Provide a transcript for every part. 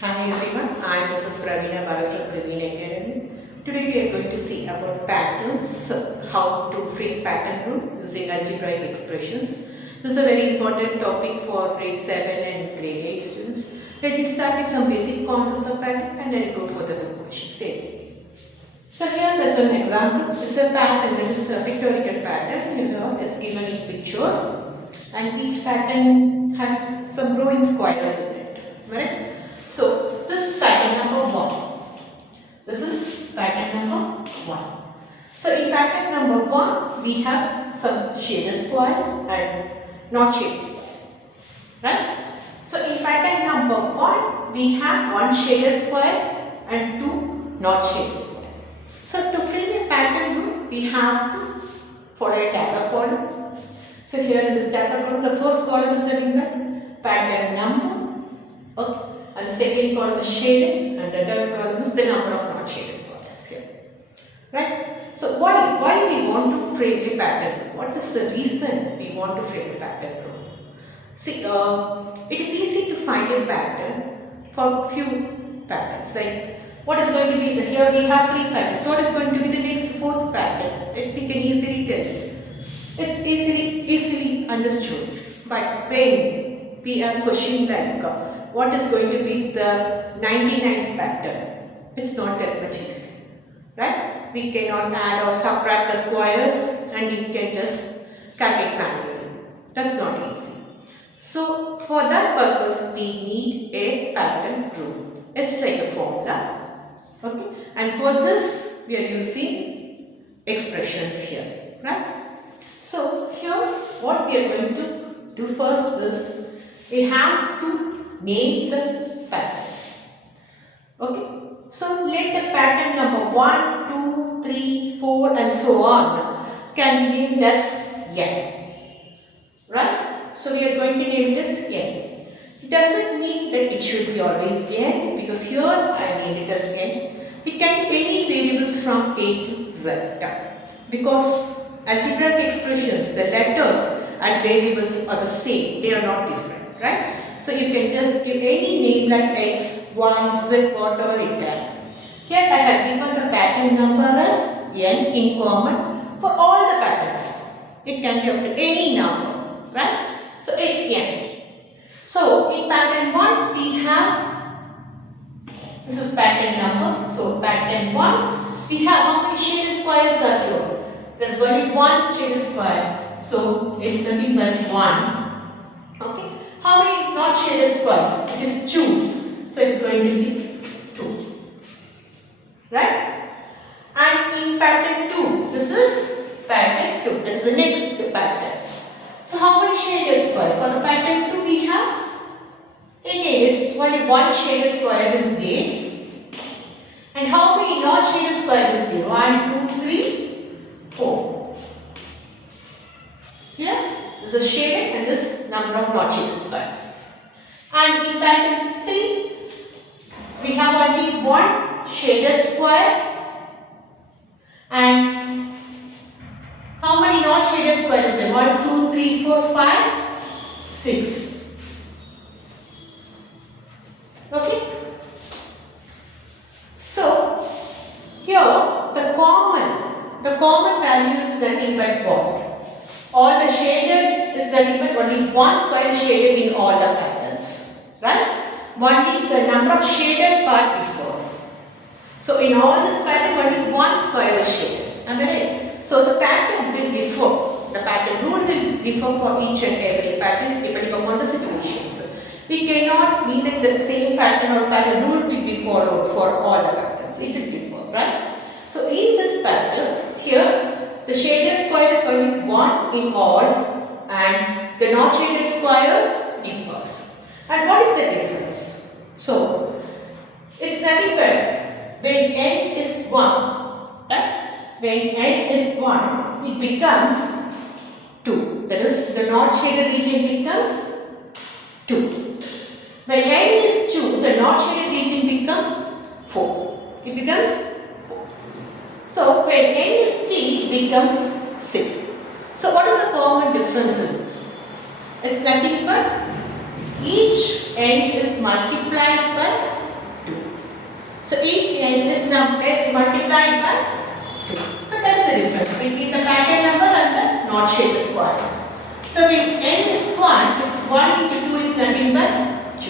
Hi everyone, I am Mrs. Pravina Bala from Praveen Academy. Today we are going to see about patterns, how to frame pattern group using algebraic expressions. This is a very important topic for grade 7 and grade 8 students. Let me start with some basic concepts of pattern and then go further to questions. So here there's an example. It's a pattern, that is a pictorial pattern. It's given in pictures and each pattern has some growing squares in it. Right? So this is pattern number 1. This is pattern number 1. So in pattern number 1 we have some shaded squares and not shaded squares. Right? So in pattern number 1 we have one shaded square and two not shaded square. So to frame a pattern group we have to follow a data column. So here in this data column the first column is nothing but pattern number. Okay. And the second column is shaded and the third column is the number of not shaded squares here. Right? So why we want to frame a pattern? What is the reason we want to frame a pattern group? See, it is easy to find a pattern for few patterns. Like what is going to be, here we have 3 patterns. So what is going to be the next 4th pattern? That we can easily tell. It's easily understood. But when we ask question like, what is going to be the 99th pattern? It's not that much easy, right? We cannot add or subtract the squares and you can just calculate manually. That's not easy. So for that purpose we need a pattern group. It's like a formula. Okay? And for this we are using expressions here, right? So here what we are going to do first is we have to name the patterns. Okay. So let the pattern number 1, 2, 3, 4 and so on can be named as n. Right? So we are going to name this n. It doesn't mean that it should be always n, because here I named it as n. It can be any variables from a to z, because algebraic expressions, the letters and variables are the same, they are not different, right? So you can just give any name like x, y, z, whatever it can. Here I have given the pattern number as n in common for all the patterns. It can be up to any number, right? So it's n. So in pattern 1 we have, this is pattern number. So pattern 1 we have how many shaded squares are here? There is only one shaded square. So it's nothing but 1. Okay. How many not shaded square? It is 2. So it's going to be 2. Right? And in pattern 2, this is pattern 2. That is the next pattern. So how many shaded square? For the pattern 2 we have, again it's only one shaded square is there. And how many not shaded square is there? 1, 2, 3, 4. Here. This is shaded and this number of not shaded squares. And in pattern 3, we have only one shaded square. And how many not shaded squares is there? 1, 2, 3, 4, 5, 6. Okay? So, here the common value is nothing but what? All the shaded is nothing but only one square is shaded in all the patterns, right? Only the number of shaded part differs. So in all this pattern only one square is shaded. Am I right? So the pattern will differ. The pattern rule will differ for each and every pattern depending upon the situations. We cannot mean that the same pattern or pattern rule will be followed for all the patterns. It will differ, right? So in this pattern here, the shaded square is only 1 in all and the not shaded squares differs. And what is the difference? So, it's nothing but when n is 1, right? When n is 1, it becomes 2. That is, the not shaded region becomes 2. When n is 2, the not shaded region becomes 4. It becomes 4. So, when n is 3, it becomes 6. So, what is the common difference in this? It's nothing but each n is multiplied by So each n is multiplied by 2. So that's the difference between the pattern number and the not shaded squares. So when n is 1, it's 1 into 2 is nothing but 2.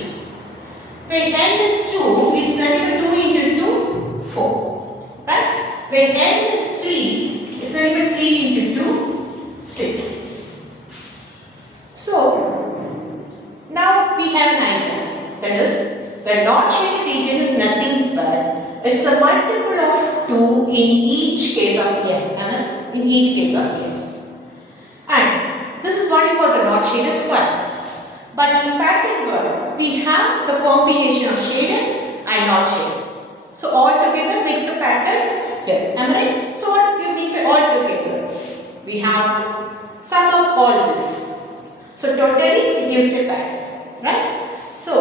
When n is 2, it's nothing but 2 into 2, 4. Right? When n is 3, it's nothing but 3 into 2, 6. So now we have an idea. That is, the not shaded region is nothing but it's a multiple of 2 in each case of n. In each case of n. And this is only for the not shaded squares. But in pattern world, we have the combination of shaded and not shaded. So all together makes the pattern here. Am I right? So what do you mean by all together? We have sum of all this. So totally it gives a pattern. Right? So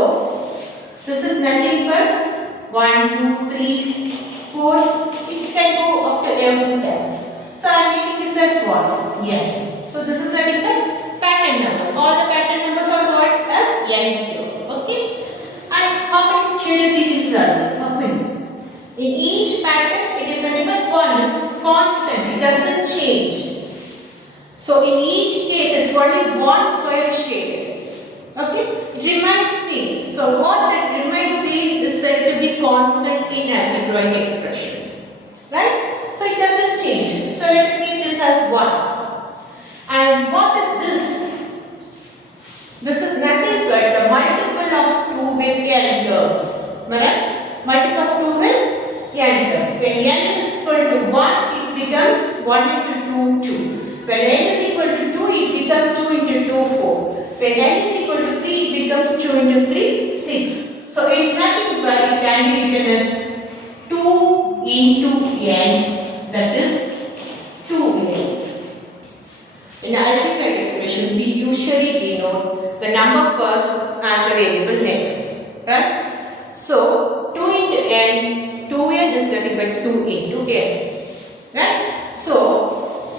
this is nothing but 1, 2, 3, 4. It can go up to m times. So I am making this as what? N. So this is nothing but pattern numbers. All the pattern numbers are called as n here. Okay? And how many shaded regions are there? How many? In each pattern, it is nothing but 1. It is constant. It doesn't change. So in each case, it's only one square shaded. Okay? It remains same. So what that remains same is said to be constant in algebraic expressions. Right? So it doesn't change. So let us name this as 1. And what is this? This is nothing but the multiple of 2 with n terms. Right? Multiple of 2 with n terms. When n is equal to 1, it becomes 1 into 2, 2. When n is equal to 2, it becomes 2 into 2, 4. When n is equal to 3, it becomes 2 into 3, 6. So it is nothing but it can be written as 2 into n, that is 2n. In algebraic expressions, we usually denote the number first and the variable next. Right? So 2 into n, 2n is nothing but 2 into n. Right? So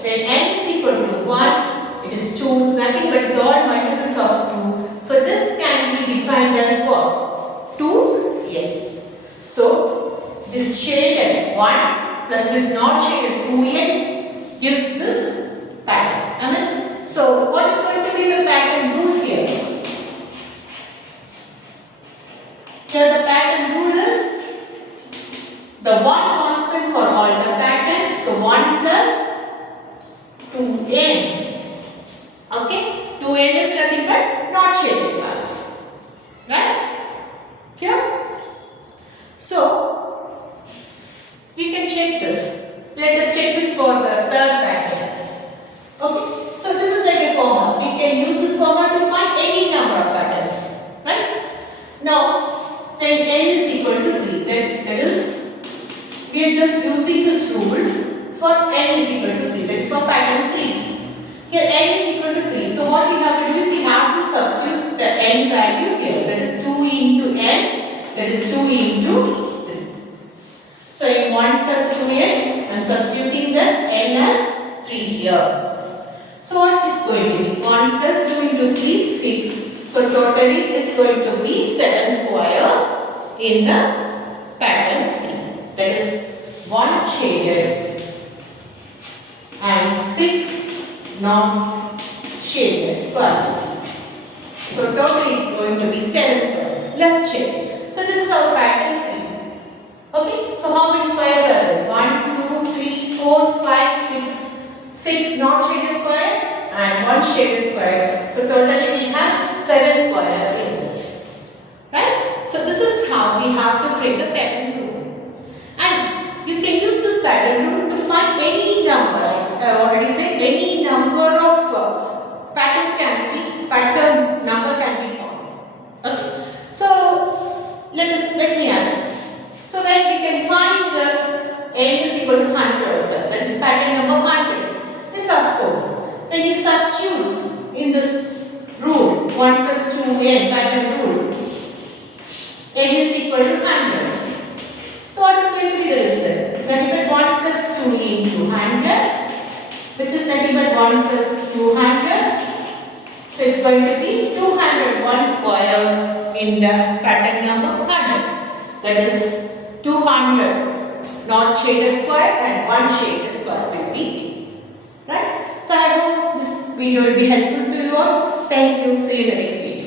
when n is equal to 1, it is 2, it's nothing but it's all multiples of 2. So this can be defined as what? 2n. So this shaded 1 plus this not shaded 2n gives this pattern. So what is going to be the pattern rule here? Here the pattern rule is the one constant for all the pattern. So 1 plus 2n. Okay? 2n is nothing but not shaded parts. Right? Here? So we can check this. Let us check this for the third pattern. Okay? So this is like a formula. We can use this formula to find any number of patterns. Right? Now, when n is equal to 3, that is, we are just using this rule for n is equal to 3. That is for pattern 3. Here n is equal to 3. So what we have to do is we have to substitute the n value here. That is 2 into n. That is 2 into 3. So in 1 plus 2n, I am substituting the n as 3 here. So what it's going to be? 1 plus 2 into 3, 6. So totally it's going to be 7 squares in the pattern 3. That is 1 shaded and 6 not shaded squares. So totally it's going to be 7 squares. Let's check. So this is our pattern 3. Okay. So how many squares are there? 1, 2, 3, 4, 5, 6. 6 not shaded square and 1 shaded square. So totally we have 7 square in this. Right? So this is how we have to frame the pattern rule. And you can use this pattern rule to find any number. I already said any number of pattern number can be found. Okay. So let me ask. So when we can find the n is equal to 100, that is pattern number 100. Yes, of course. When you substitute in this rule 1 plus 2n pattern rule, n is equal to 100. So what is going to be the result? It's nothing but 1 plus 2 into 100, which is nothing but 1 plus 200. So it's going to be 201 squares in the pattern number 100. That is 200 non-shaded square and one shaded square will be, right? So I hope this video will be helpful to you all. Thank you. See you in the next video.